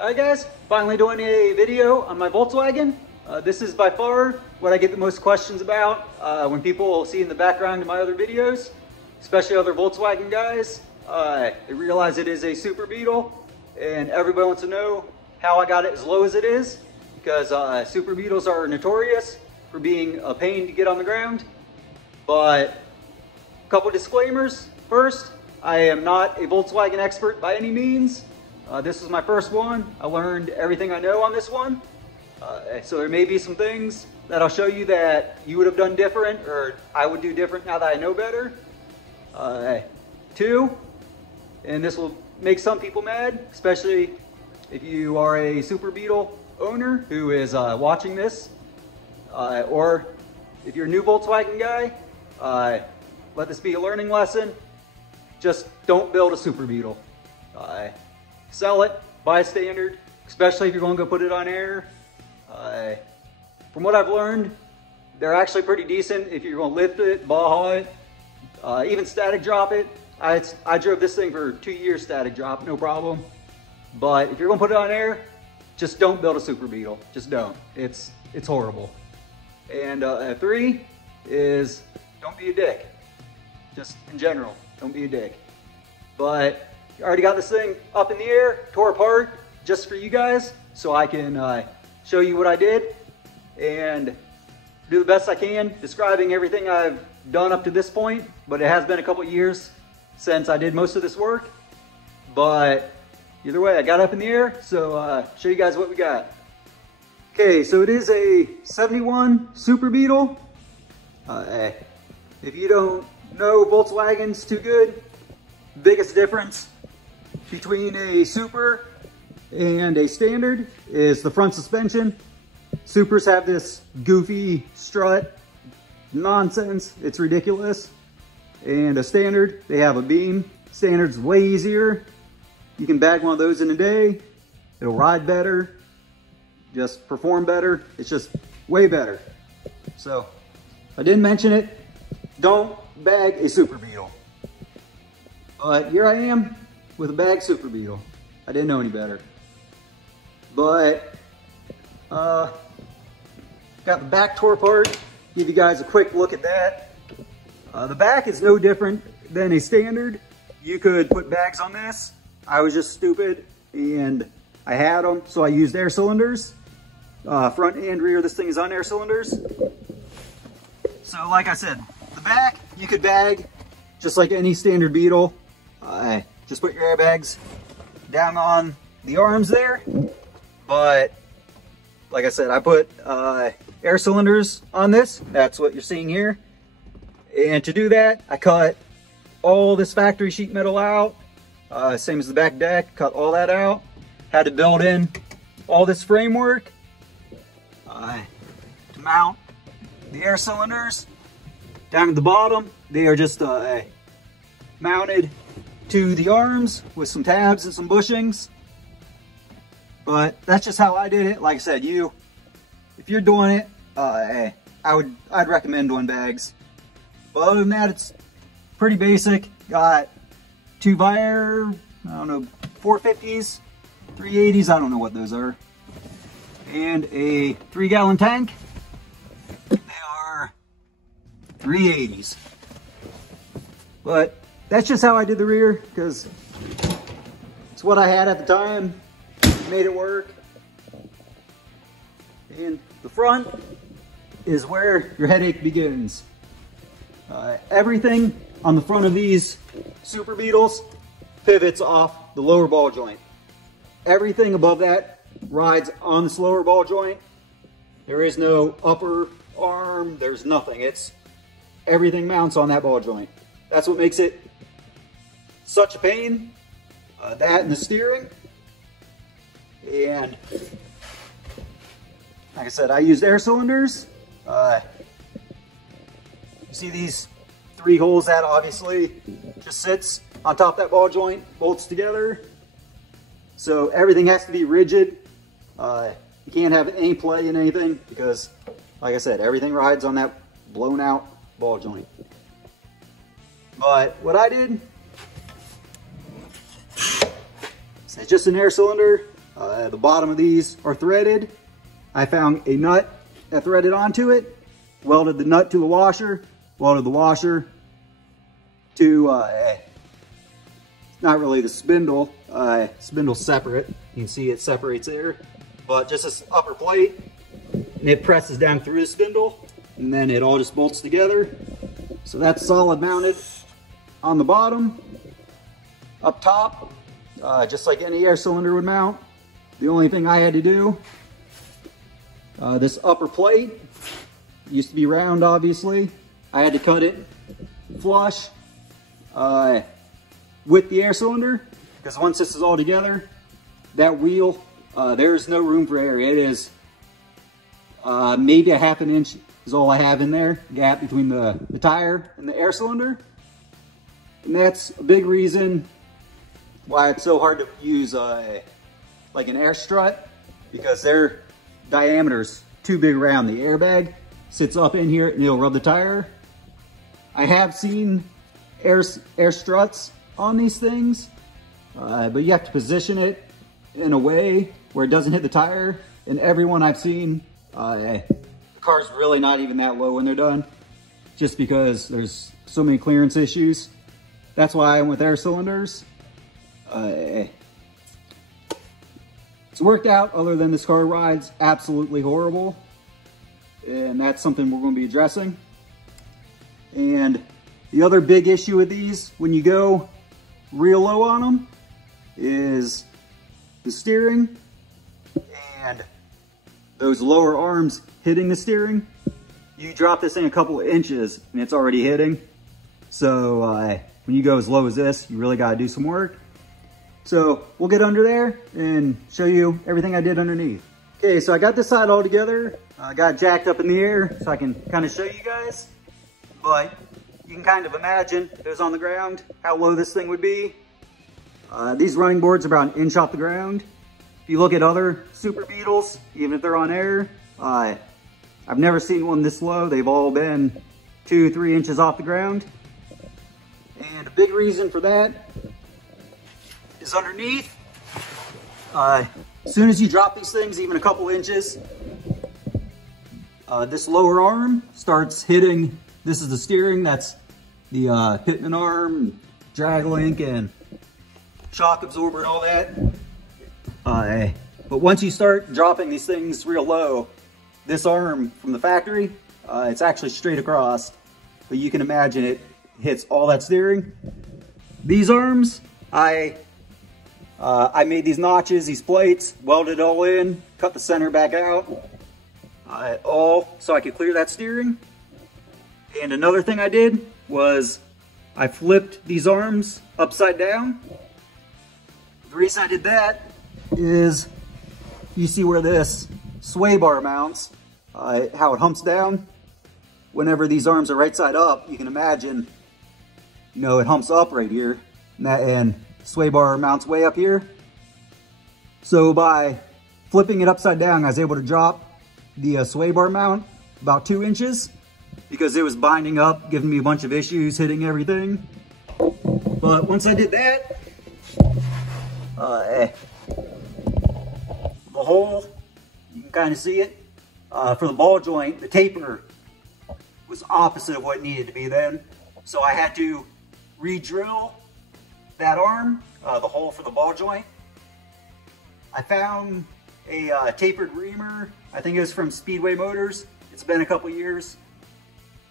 Alright guys, finally doing a video on my Volkswagen. This is by far what I get the most questions about when people see in the background of my other videos, especially other Volkswagen guys. They realize it is a Super Beetle, and everybody wants to know how I got it as low as it is, because Super Beetles are notorious for being a pain to get on the ground. But a couple disclaimers. First, I am not a Volkswagen expert by any means. This is my first one. I learned everything I know on this one. So there may be some things that I'll show you that you would have done different, or I would do different now that I know better. Two, and this will make some people mad, especially if you are a Super Beetle owner who is watching this, or if you're a new Volkswagen guy, let this be a learning lesson. Just don't build a Super Beetle. Sell it, buy a standard, especially if you're going to go put it on air. From what I've learned, they're actually pretty decent if you're going to lift it, baja it, even static drop it. I drove this thing for 2 years static drop, no problem. But if you're going to put it on air, just don't build a Super Beetle. Just don't. It's horrible. And three is don't be a dick. Just in general, don't be a dick. But I already got this thing up in the air, tore apart, just for you guys, so I can show you what I did and do the best I can describing everything I've done up to this point. But it has been a couple years since I did most of this work. But either way, I got up in the air, so show you guys what we got. Okay, so it is a 71 Super Beetle. If you don't know Volkswagens too good, biggest difference between a Super and a Standard is the front suspension. Supers have this goofy strut nonsense. It's ridiculous. And a Standard, they have a beam. Standard's way easier. You can bag one of those in a day. It'll ride better, just perform better. It's just way better. So, I didn't mention it. Don't bag a Super Beetle. But here I am with a bag Super Beetle. I didn't know any better. But, got the back tore apart. Give you guys a quick look at that. The back is no different than a Standard. You could put bags on this. I was just stupid and I had them, so I used air cylinders. Front and rear, this thing is on air cylinders. So like I said, the back, you could bag just like any Standard Beetle. Just put your airbags down on the arms there. But like I said, I put air cylinders on this. That's what you're seeing here. And to do that, I cut all this factory sheet metal out. Same as the back deck, cut all that out. Had to build in all this framework to mount the air cylinders. Down at the bottom, they are just mounted to the arms with some tabs and some bushings. But that's just how I did it. Like I said, if you're doing it, I'd recommend doing bags. But other than that, it's pretty basic. Got two Vire, I don't know, 450s, 380s, I don't know what those are, and a 3-gallon tank. They are 380s. But that's just how I did the rear, because it's what I had at the time. Made it work. And the front is where your headache begins. Everything on the front of these Super Beetles pivots off the lower ball joint. Everything above that rides on this lower ball joint. There is no upper arm, there's nothing. Everything mounts on that ball joint. That's what makes it such a pain. That and the steering. And like I said, I used air cylinders. You see these 3 holes that obviously just sits on top of that ball joint, bolts together. So everything has to be rigid. You can't have any play in anything because, like I said, everything rides on that blown out ball joint. But what I did, it's just an air cylinder. The bottom of these are threaded. I found a nut that threaded onto it, welded the nut to the washer, welded the washer to, not really the spindle. Spindle's separate. You can see it separates there, but just this upper plate, and it presses down through the spindle, and then it all just bolts together. So that's solid mounted on the bottom. Up top, just like any air cylinder would mount. The only thing I had to do, this upper plate used to be round, obviously. I had to cut it flush with the air cylinder, because once this is all together, that wheel, there's no room for air. It is maybe a ½ inch is all I have in there, gap between the tire and the air cylinder. And that's a big reason why it's so hard to use like an air strut, because their diameter's too big around. The airbag sits up in here and it'll rub the tire. I have seen air struts on these things, but you have to position it in a way where it doesn't hit the tire. And every one I've seen, the car's really not even that low when they're done, just because there's so many clearance issues. That's why I went with air cylinders. It's worked out, other than this car rides absolutely horrible. And that's something we're going to be addressing. And the other big issue with these, when you go real low on them, is the steering and those lower arms hitting the steering. You drop this thing a couple of inches and it's already hitting. So when you go as low as this, you really got to do some work. So we'll get under there and show you everything I did underneath. Okay, so I got this side all together. I got jacked up in the air so I can kind of show you guys. But you can kind of imagine, if it was on the ground, how low this thing would be. These running boards are about 1 inch off the ground. If you look at other Super Beetles, even if they're on air, I've never seen one this low. They've all been 2-3 inches off the ground. And a big reason for that is underneath. As soon as you drop these things, even a couple inches, this lower arm starts hitting. This is the steering. That's the Pitman arm, drag link, and shock absorber and all that. But once you start dropping these things real low, this arm from the factory, it's actually straight across, but you can imagine it hits all that steering. These arms, I made these notches, these plates, welded it all in, cut the center back out, all so I could clear that steering. And another thing I did was I flipped these arms upside down. The reason I did that is you see where this sway bar mounts, how it humps down. Whenever these arms are right side up, you can imagine, you know, it humps up right here, and sway bar mounts way up here. So by flipping it upside down, I was able to drop the sway bar mount about 2 inches, because it was binding up, giving me a bunch of issues, hitting everything. But once I did that, the hole, you can kind of see it. For the ball joint, the taper was opposite of what it needed to be then. So I had to re-drill that arm, the hole for the ball joint. I found a tapered reamer. I think it was from Speedway Motors. It's been a couple years,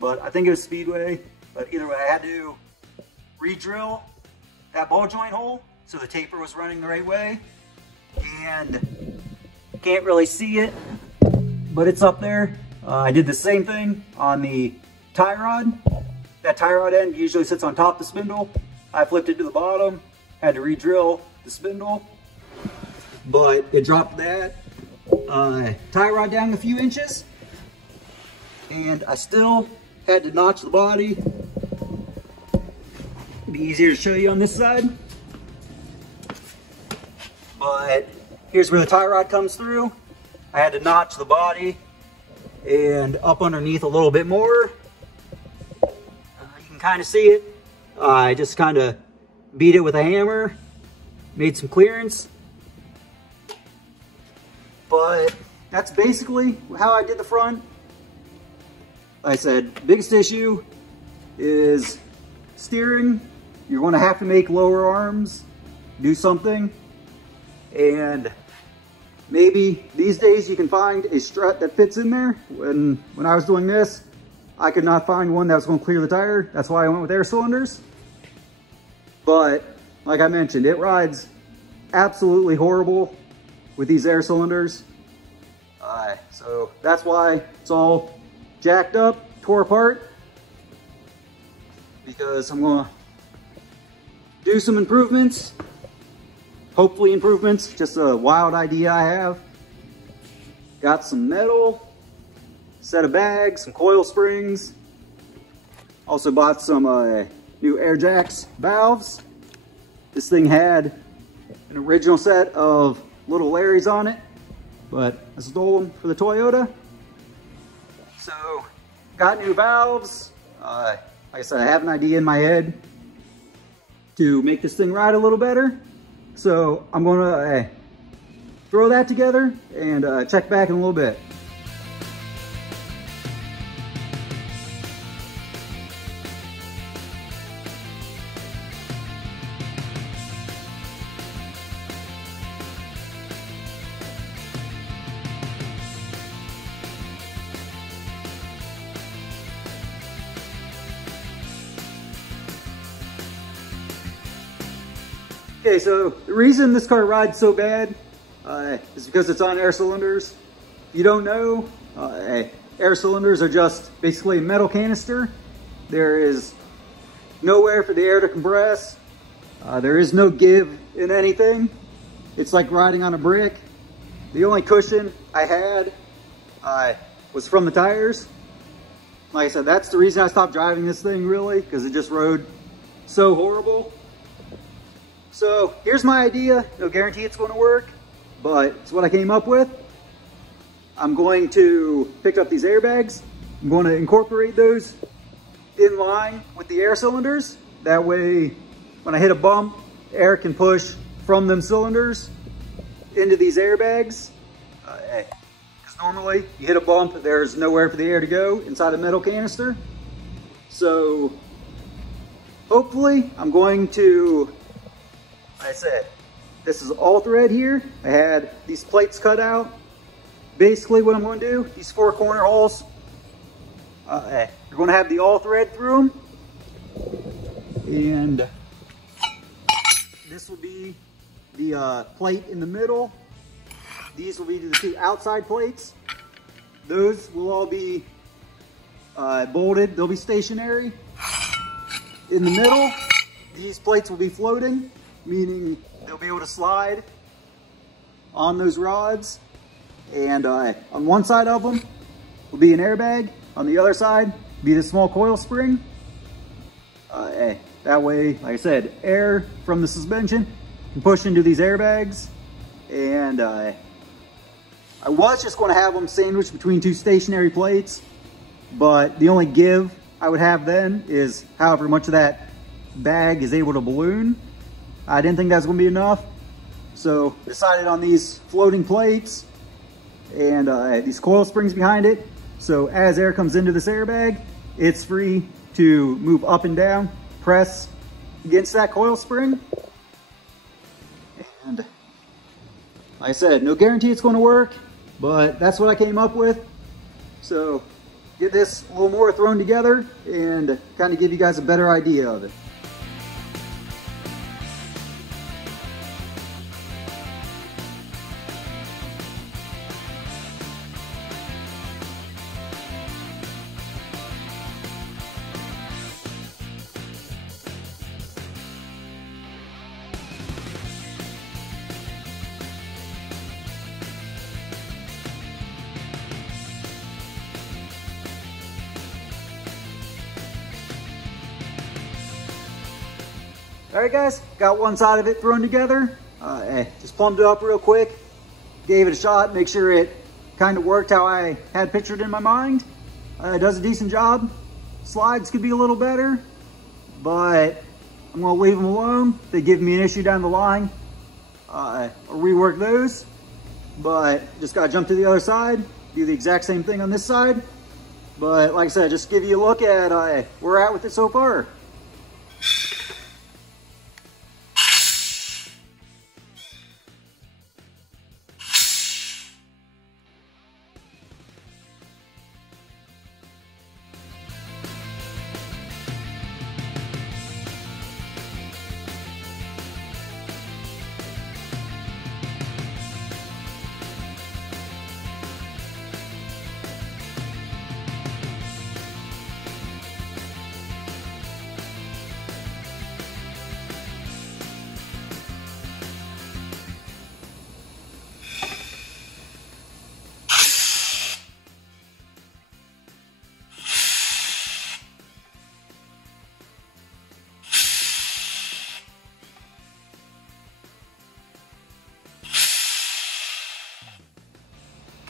but I think it was Speedway. But either way, I had to re-drill that ball joint hole so the taper was running the right way. And can't really see it, but it's up there. I did the same thing on the tie rod. That tie rod end usually sits on top of the spindle. I flipped it to the bottom, had to re-drill the spindle, but it dropped that tie rod down a few inches, and I still had to notch the body. It'd be easier to show you on this side, but here's where the tie rod comes through. I had to notch the body and up underneath a little bit more. You can kind of see it. I just kind of beat it with a hammer, made some clearance, But that's basically how I did the front. Like I said, biggest issue is steering. You're going to have to make lower arms, do something. And maybe these days you can find a strut that fits in there. When I was doing this, I could not find one that was going to clear the tire. That's why I went with air cylinders. But like I mentioned, it rides absolutely horrible with these air cylinders. So that's why it's all jacked up, tore apart. Because I'm going to do some improvements. Hopefully improvements, just a wild idea I have. Got some metal, set of bags, some coil springs. Also bought some new air jacks valves. This thing had an original set of little Larrys on it, but I stole them for the Toyota. So got new valves. Like I said, I have an idea in my head to make this thing ride a little better. So I'm gonna throw that together and check back in a little bit. Okay, so the reason this car rides so bad is because it's on air cylinders. If you don't know, air cylinders are just basically a metal canister. There is nowhere for the air to compress. There is no give in anything. It's like riding on a brick. The only cushion I had was from the tires. Like I said, that's the reason I stopped driving this thing, really, because it just rode so horrible. So here's my idea. No guarantee it's going to work, but it's what I came up with. I'm going to pick up these airbags. I'm going to incorporate those in line with the air cylinders. That way, when I hit a bump, air can push from them cylinders into these airbags. Because normally you hit a bump, there's nowhere for the air to go inside a metal canister. So hopefully I'm going to, like I said, this is all thread here. I had these plates cut out. Basically what I'm going to do, these 4 corner holes, you're going to have the all thread through them. And this will be the plate in the middle. These will be the 2 outside plates. Those will all be bolted. They'll be stationary. In the middle, these plates will be floating, meaning they'll be able to slide on those rods. And on one side of them will be an airbag. On the other side will be the small coil spring. That way, like I said, air from the suspension can push into these airbags. And I was just going to have them sandwiched between 2 stationary plates, but the only give I would have then is however much of that bag is able to balloon. I didn't think that was going to be enough, so decided on these floating plates and these coil springs behind it. So as air comes into this airbag, it's free to move up and down, press against that coil spring. And like I said, no guarantee it's going to work, but that's what I came up with. So get this a little more thrown together and kind of give you guys a better idea of it. All right, guys, got one side of it thrown together. Just plumbed it up real quick, gave it a shot, make sure it kind of worked how I had pictured in my mind. It does a decent job. Slides could be a little better, but I'm gonna leave them alone. If they give me an issue down the line, I'll rework those. but just gotta jump to the other side, do the exact same thing on this side. But like I said, just give you a look at where we're at with it so far.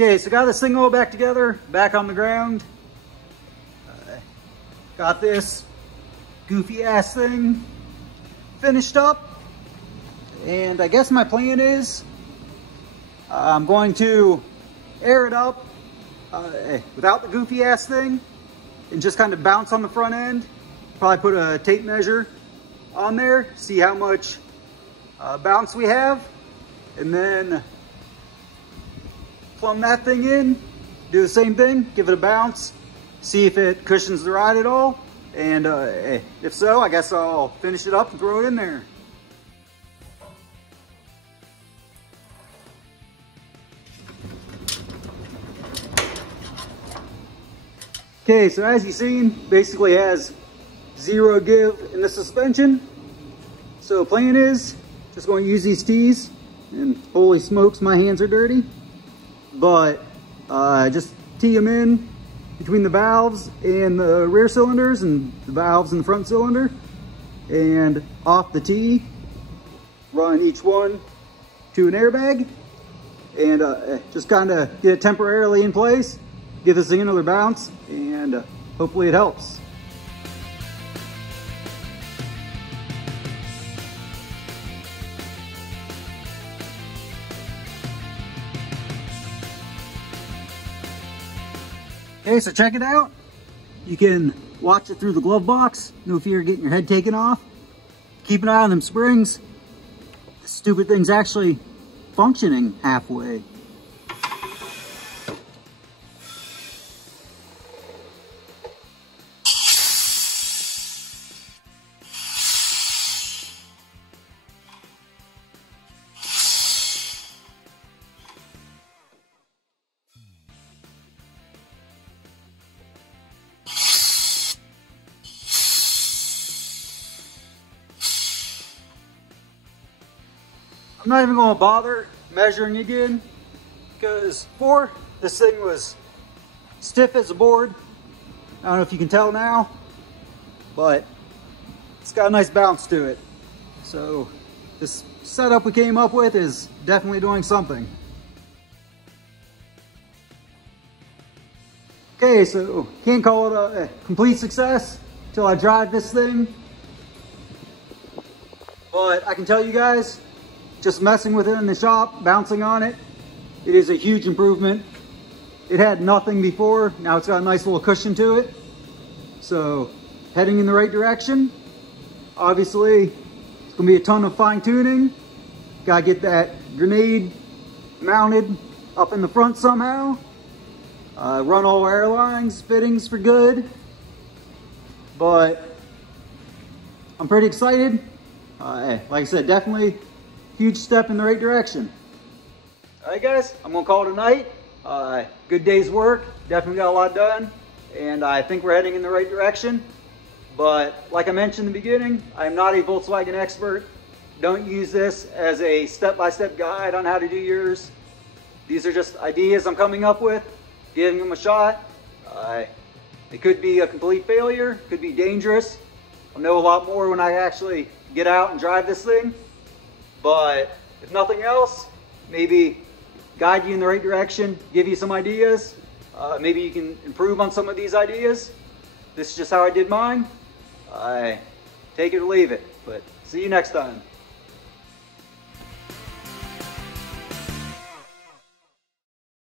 Okay, so got this thing all back together, back on the ground. Got this goofy ass thing finished up. And I guess my plan is I'm going to air it up without the goofy ass thing and just kind of bounce on the front end. Probably put a tape measure on there, see how much bounce we have, and then plumb that thing in, do the same thing, give it a bounce, see if it cushions the ride at all, and if so, I guess I'll finish it up and throw it in there. Okay, so as you've seen, basically has zero give in the suspension. So plan is just going to use these T's, and holy smokes, my hands are dirty. But just tee them in between the valves and the rear cylinders and the valves in the front cylinder, and off the tee, run each one to an airbag, and just kind of get it temporarily in place, give this thing another bounce, and hopefully it helps. Okay, so check it out. You can watch it through the glove box. No fear of getting your head taken off. Keep an eye on them springs. This stupid thing's actually functioning halfway. I'm not even going to bother measuring again, because before this thing was stiff as a board. I don't know if you can tell now, but it's got a nice bounce to it. So this setup we came up with is definitely doing something. Okay, so can't call it a complete success until I drive this thing, but I can tell you guys, just messing with it in the shop, bouncing on it, it is a huge improvement. It had nothing before, now it's got a nice little cushion to it. So, heading in the right direction. Obviously, it's gonna be a ton of fine tuning. Gotta get that grenade mounted up in the front somehow. Run all our airlines, fittings for good. But, I'm pretty excited. Like I said, definitely huge step in the right direction. All right, guys, I'm gonna call it a night. Good day's work, definitely got a lot done, and I think we're heading in the right direction. But like I mentioned in the beginning, I'm not a Volkswagen expert. Don't use this as a step-by-step guide on how to do yours. These are just ideas I'm coming up with, giving them a shot. It could be a complete failure, could be dangerous. I'll know a lot more when I actually get out and drive this thing. But if nothing else, maybe guide you in the right direction, give you some ideas. Maybe you can improve on some of these ideas. This is just how I did mine. Take it or leave it, but see you next time.